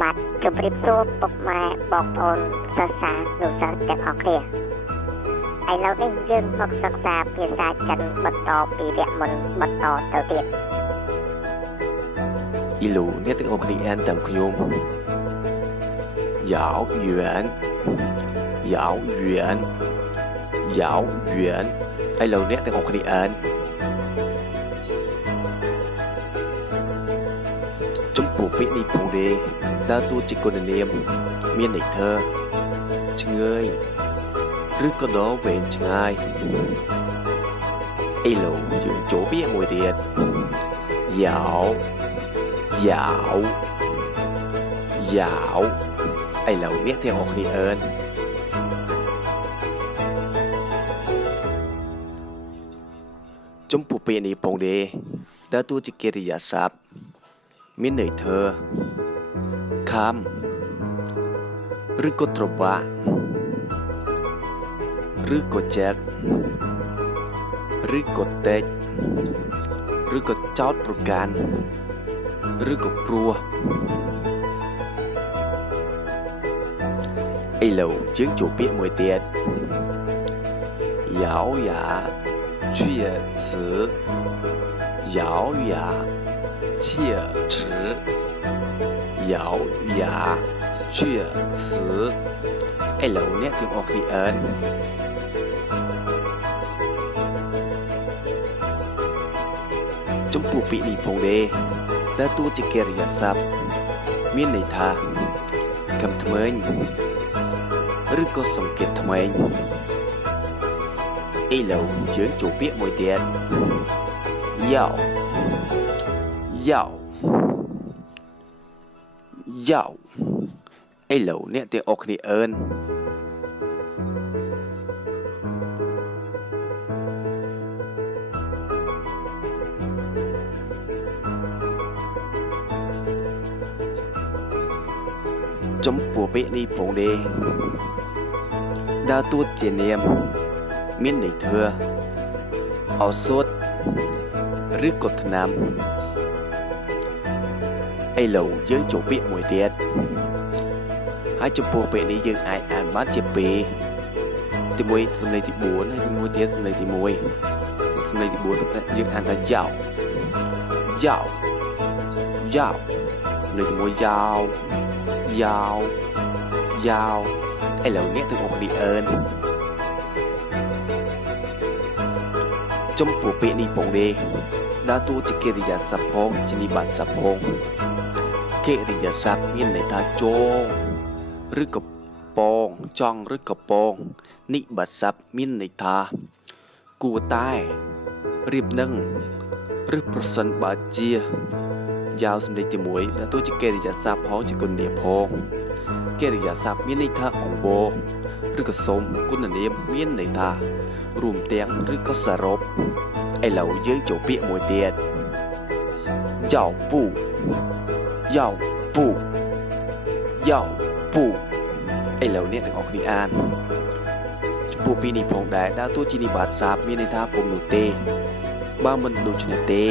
បាទជម្រាបសួរពុកម៉ែបងប្អូនសិស្សសានុសិស្សទាំងអស់គ្នាឥឡូវនេះយើងមកសិក្សាភាសាចិនបន្តពីវគ្គមុនបន្តទៅទៀត一路អ្នកទាំងអស់គ្នាអានតាមខ្ញុំ遥远遥远遥远ឥឡូវអ្នកទាំងអស់គ្នាអានចំពោះពាក្យនេះផងដែរតើតួជាគុណនាមមានន័យថាឆ្ងាយឬក៏ដល់វែងឆ្ងាយឥឡូវយើងចូលពាក្យមួយទៀតយ៉ាវយ៉ាវយ៉ាវឥឡូវអ្នកទាំងអស់គ្នាអើនចំពោះពាក្យនេះផងដែរតើតួជាកិរិយាសព្ទមានន័យថាខំឬក៏ត្របាក់ឬក៏ចាក់ឬក៏តេចឬក៏ចោតប្រកាន់ឬក៏ព្រោះឥឡូវយើងចូលពាក្យមួយទៀត咬牙切齿咬牙切齿咬牙切齿ឥឡូវអ្នកទាំងអស់គ្នាអើនចំពោះពាក្យនេះផងដែរតើតួជាកិរិយាសព្ទមានន័យថាខំថ្មើងឬក៏សង្កេតថ្មែងឥឡូវយើងចូលពាក្យមួយទៀតយ៉ាវយ៉ាវយ៉ាវឥឡូវអ្នកទាំងអស់គ្នាអើនចំពោះពាក្យនេះផងដែរដើរតួជានាមមានន័យថាឱសថឬក៏ថ្នាំឥឡូវយើងចូលពាក្យមួយទៀតហើយចំពោះពាក្យនេះយើងអាចអានបានជាពីរទី1សំឡេងទី4ហើយទី1ទៀតសំឡេងទី1សំឡេងទី4យើងអានថាយ៉ាវយ៉ាវយ៉ាវសំឡេងទី1យ៉ាវយ៉ាវយ៉ាវឥឡូវអ្នកទាំងអស់គ្នាអើនចំពោះពាក្យនេះផងដែរដើរតួជាកិរិយាសព្ទផងជានិបាតសព្ទផងកិរិយាសព្ទមានន័យថាចងឬក៏ពងចង់ឬក៏ពងនិបាតសព្ទមានន័យថាគួរតែរៀបនឹងឬប្រសិនបើជាយ៉ាវសំឡេងទី1ដើរតួជាកិរិយាសព្ទផងជាគុណនាមផងកិរិយាសព្ទមានន័យថាអង្វរឬក៏សុំគុណនាមមានន័យថារួមទាំងឬក៏សរុបឥឡូវយើងចូលពាក្យមួយទៀតយ៉ាវពូយ៉ាវពូយ៉ាវពូឥឡូវអ្នកទាំងអស់គ្នាអានចំពោះពីនេះផងដែរដើរតួជានិបាតសព្ទមានន័យថាពុំនោះទេបើមិនដូច្នេះទេ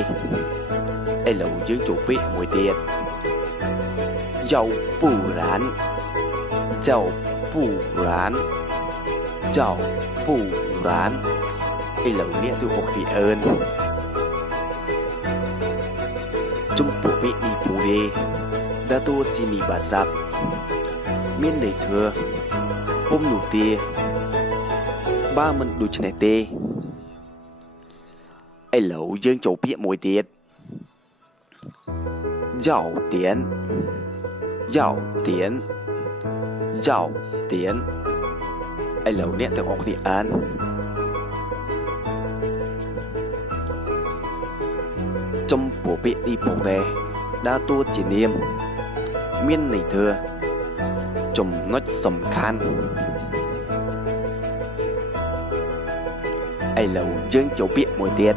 ឥឡូវយើងចូលពាក្យមួយទៀតយ៉ាវពូរានយ៉ាវពូរានយ៉ាវពូរានឥឡូវអ្នកទាំងអស់គ្នាអើនចំពោះពាក្យនេះពូទេដើរតួជានិបាតសព្ទមានន័យថាពុំនោះទេបើមិនដូច្នេះទេឥឡូវយើងចូលពាក្យមួយទៀតយ៉ាវទៀនយ៉ាវទៀនយ៉ាវទៀនឥឡូវអ្នកទាំងអស់គ្នាអានចំពោះពាក្យនេះផងដែរដើរតួជានាមមានន័យថាចំណុចសំខាន់ឥឡូវយើងចូលពាក្យមួយទៀត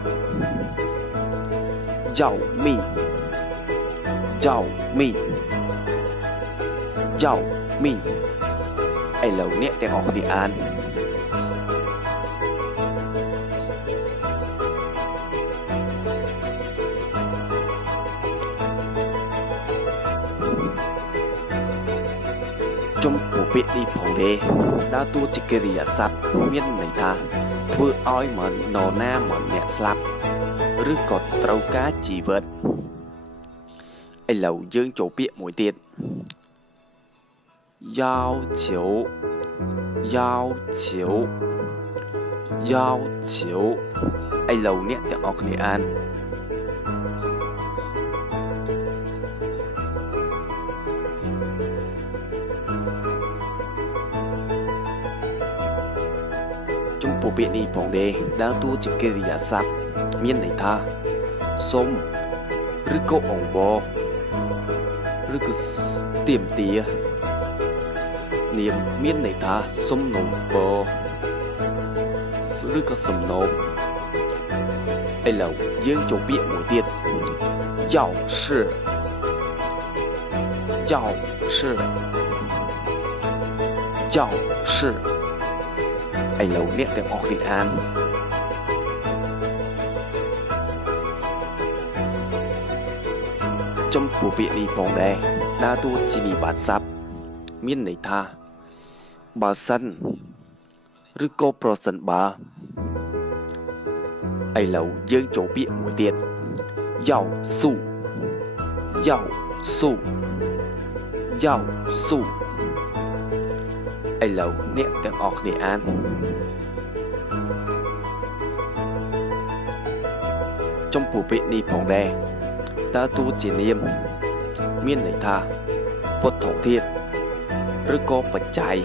យ៉ាវមីយ៉ាវមីយ៉ាវមីឥឡូវអ្នកទាំងអស់គ្នាអាន ចំពោះពាក្យនេះផងដែរដើរតួជាកិរិយាសព្ទមានន័យថាធ្វើឲ្យមិននរណាមិនអ្នកស្លាប់ឬក៏ត្រូវការជីវិតឥឡូវយើងចូលពាក្យមួយទៀតយ៉ាវឈៀវយ៉ាវឈៀវយ៉ាវឈៀវឥឡូវអ្នកទាំងអស់គ្នាអានចំពោះពាក្យនេះផងដែរដើរតួជាកិរិយាសព្ទមានន័យថាសុំឬក៏អង្វរឬក៏ទាមទារនាមមានន័យថាសុំនំពរឬក៏សំណូមឥឡូវយើងចូលពាក្យមួយទៀតយ៉ាវស៊ីយ៉ាវស៊ីយ៉ាវស៊ីឥឡូវអ្នកទាំងអស់គ្នាអានចំពោះពាក្យនេះផងដែរដើរតួជានិបាតស័ព្ទមានន័យថាបើសិនឬក៏ប្រសិនបើឥឡូវយើងចូលពាក្យមួយទៀតយ៉ាវស៊ូយ៉ាវស៊ូយ៉ាវស៊ូឥឡូវអ្នកទាំងអស់គ្នាអានចំពោះពាក្យនេះផងដែរដើរតួជានាមមានន័យថាពុទ្ធធាតុឬក៏បច្ច័យ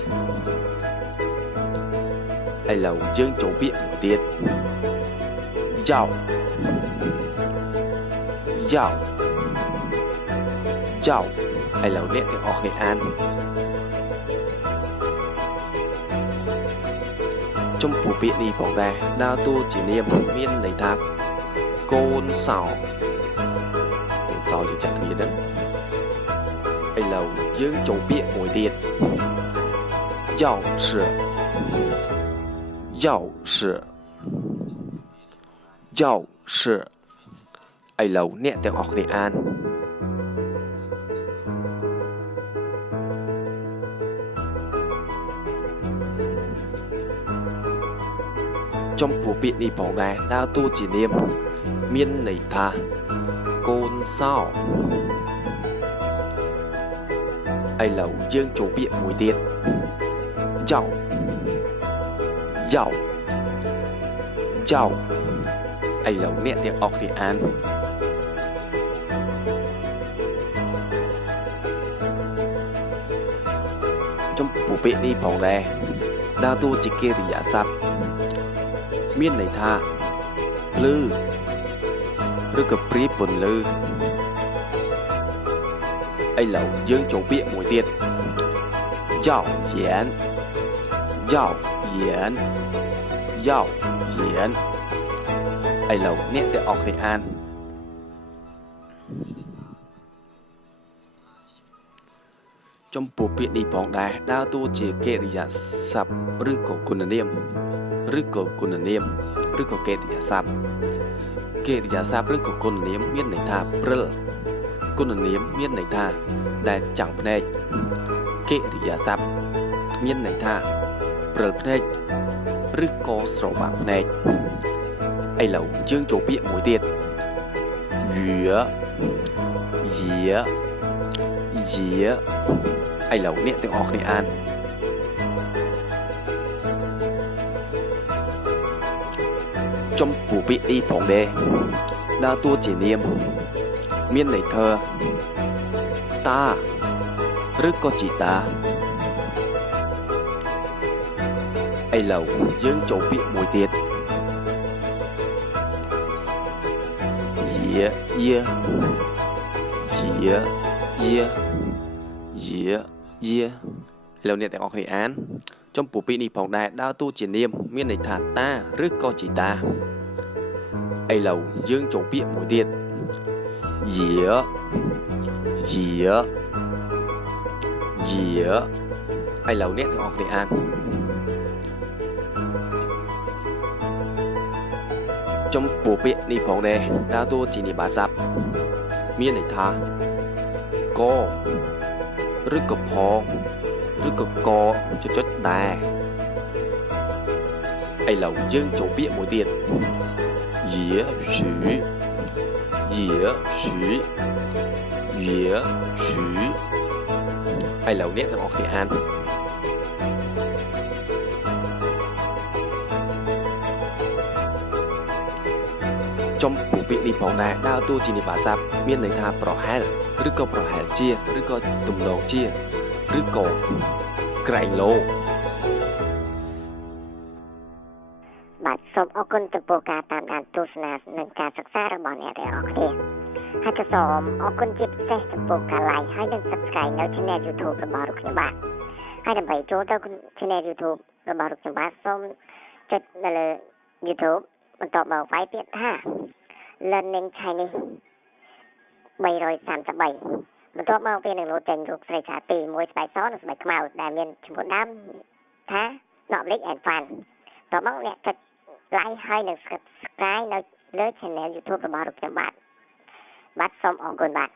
ឥឡូវយើងចូលពាក្យមួយទៀតយ៉ាវយ៉ាវយ៉ាវឥឡូវអ្នកទាំងអស់គ្នាអានចំពោះពាក្យនេះផងដែរដើរតួជានាមមានន័យថាកូនសោយើងចាក់គ្នាហ្នឹងឥឡូវយើងចូលពាក្យមួយទៀតយ៉ាវស៊ីយ៉ាវស៊ីយ៉ាវស៊ីឥឡូវអ្នកទាំងអស់គ្នាអានចំពោះពាក្យនេះផងដែរដើរតួជានាមមានន័យថាកូនសោឥឡូវយើងចូលពាក្យមួយទៀតយ៉ាវយ៉ាវយ៉ាវឥឡូវអ្នកទាំងអស់គ្នាអានចំពោះពាក្យនេះផងដែរដើរតួជាកិរិយាសព្ទមានន័យថាភ្លឺឬក៏ព្រាយពន្លឺឥឡូវយើងចូលពាក្យមួយទៀតយ៉ាវយានយ៉ាវយានយ៉ាវយានឥឡូវអ្នកទាំងអស់គ្នាអានចំពោះពាក្យនេះផងដែរដើរតួជាកិរិយាសព្ទឬក៏គុណនាមឬក៏គុណនាមឬក៏កិរិយាសព្ទកិរិយាសព្ទឬក៏គុណនាមមានន័យថាព្រិលគុណនាមមានន័យថាដែលចាំងភ្នែកកិរិយាសព្ទមានន័យថាព្រិលភ្នែកឬក៏ស្របាំងភ្នែកឥឡូវយើងចូលពាក្យមួយទៀតយាយាយាឥឡូវអ្នកទាំងអស់គ្នាអានចំពោះពាក្យនេះផងដែរដើរតួជានាមមានន័យថាតាឬក៏ជីតាឥឡូវយើងចូលពាក្យមួយទៀតយាយាយាយាយាយាឥឡូវអ្នកទាំងអស់គ្នាអានចំពោះពាក្យនេះផងដែរដើរតួជានាមមានន័យថាតាឬក៏ជីតាឥឡូវយើងចូលពាក្យមួយទៀតយាយាយាឥឡូវអ្នកទាំងអស់គ្នាអានចំពោះពាក្យនេះផងដែរដើរតួជានិបាតស័ព្ទមានន័យថាកឬក៏ផង ឬក៏កចុចដែរឥឡូវយើងចូលពាក្យមួយទៀតយាឈឺយាឈឺយាឈឺឥឡូវអ្នកទាំងអស់គ្នាអានចំពោះពាក្យនេះផងដែរដើរតួជានិបាតស័ព្ទមានន័យថាប្រហែលឬក៏ប្រហែលជាឬក៏ទំនងជាឬក៏ក្រែងលោ បាទសូមអរគុណចំពោះការតាមដានទស្សនានិងការសិក្សារបស់អ្នកទាំងអស់គ្នាហើយក៏សូមអរគុណជាពិសេសចំពោះការ like ហើយនិង subscribe នៅ channel YouTube របស់លោកខ្ញុំបាទហើយដើម្បីចូលទៅ channel YouTube របស់លោកខ្ញុំបាទសូមចុចនៅលើ YouTube បន្ទាប់មកវាយពាក្យថា Learning Chinese 333បន្ទាប់មកវានឹងលោតចេញរូបស្រីខាទី1ស្បែកសនិងស្បែកខ្មៅដែលមានឈ្មោះដើមថា Knowledge and Fun តោះមកអ្នកចុច like ហើយនិង subscribe នៅលើ channel YouTube របស់លោកខ្ញុំបាទសូមអរគុណបាទ